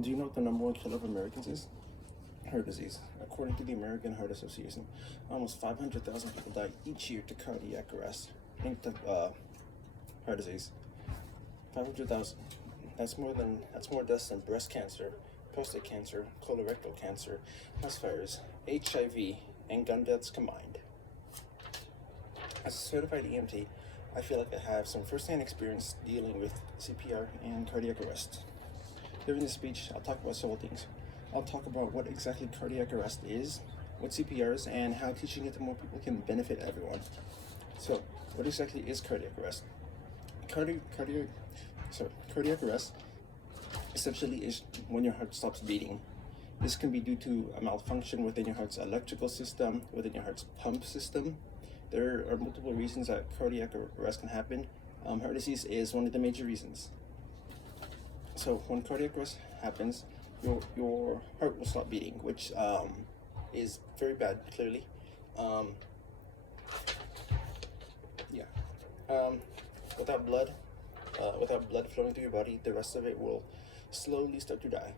Do you know what the number one killer of Americans is? Heart disease. According to the American Heart Association, almost 500,000 people die each year to cardiac arrest linked to heart disease. 500,000. That's more deaths than breast cancer, prostate cancer, colorectal cancer, house fires, HIV, and gun deaths combined. As a certified EMT, I feel like I have some first-hand experience dealing with CPR and cardiac arrest. During this speech, I'll talk about several things. I'll talk about what exactly cardiac arrest is, what CPR is, and how teaching it to more people can benefit everyone. So, what exactly is cardiac arrest? Cardiac arrest essentially is when your heart stops beating. This can be due to a malfunction within your heart's electrical system, within your heart's pump system. There are multiple reasons that cardiac arrest can happen. Heart disease is one of the major reasons. So when cardiac arrest happens, your heart will stop beating, which is very bad, clearly. Without blood flowing through your body, the rest of it will slowly start to die.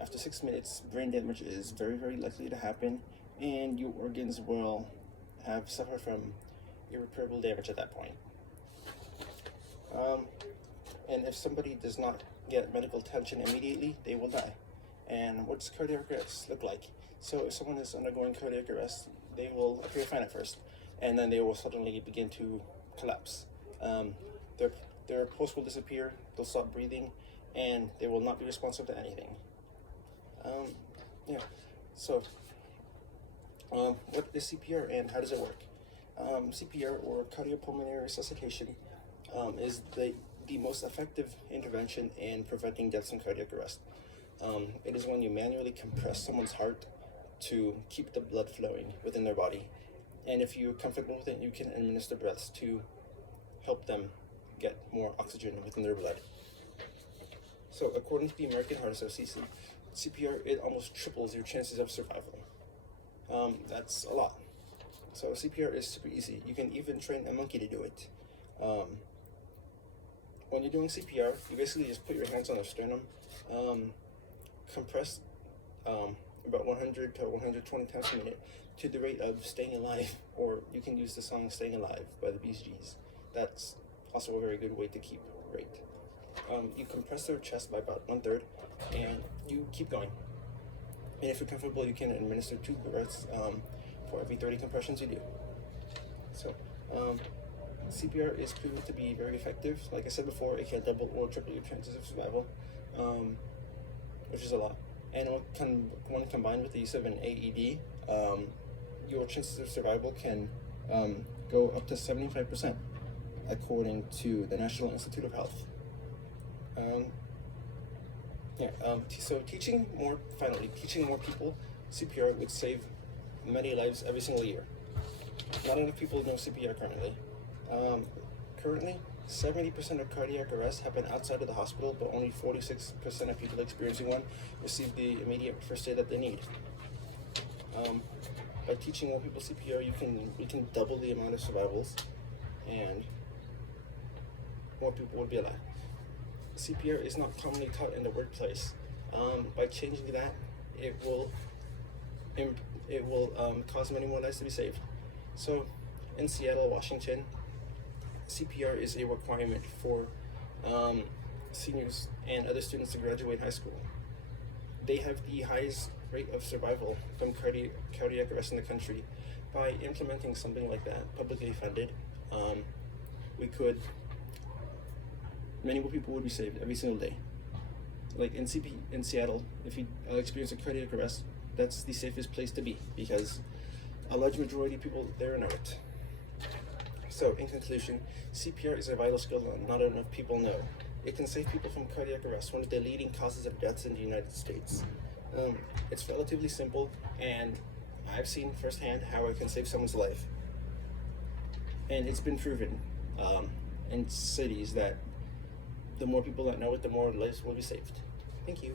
After 6 minutes, brain damage is very, very likely to happen, and your organs will have suffered from irreparable damage at that point. And if somebody does not get medical attention immediately, they will die. And what does cardiac arrest look like? So if someone is undergoing cardiac arrest, they will appear fine at first, and then they will suddenly begin to collapse. Their pulse will disappear, they'll stop breathing, and they will not be responsive to anything. What is CPR and how does it work? CPR, or cardiopulmonary resuscitation, is the most effective intervention in preventing deaths and cardiac arrest. It is when you manually compress someone's heart to keep the blood flowing within their body. And if you're comfortable with it, you can administer breaths to help them get more oxygen within their blood. So according to the American Heart Association, CPR, it almost triples your chances of survival. That's a lot. So CPR is super easy. You can even train a monkey to do it. When you're doing CPR, you basically just put your hands on their sternum, compress about 100 to 120 times a minute to the rate of staying alive, or you can use the song Staying Alive by the Bee Gees. That's also a very good way to keep rate. You compress their chest by about 1/3, and you keep going. And if you're comfortable, you can administer 2 breaths for every 30 compressions you do. So CPR is proven to be very effective. Like I said before, it can double or triple your chances of survival, which is a lot. And when combined with the use of an AED, your chances of survival can go up to 75%, according to the National Institute of Health. So teaching more people CPR would save many lives every single year. Not enough people know CPR currently. Currently, 70% of cardiac arrests happen outside of the hospital, but only 46% of people experiencing one receive the immediate first aid that they need. By teaching more people CPR, we can double the amount of survivals, and more people would be alive. CPR is not commonly taught in the workplace. By changing that, it will cause many more lives to be saved. So, in Seattle, Washington, CPR is a requirement for seniors and other students to graduate high school. They have the highest rate of survival from cardiac arrest in the country. By implementing something like that, publicly funded, many more people would be saved every single day. Like in Seattle, if you experience a cardiac arrest, that's the safest place to be, because a large majority of people there know it. So in conclusion, CPR is a vital skill that not enough people know. It can save people from cardiac arrest, one of the leading causes of deaths in the United States. It's relatively simple, and I've seen firsthand how it can save someone's life. And it's been proven in cities that the more people that know it, the more lives will be saved. Thank you.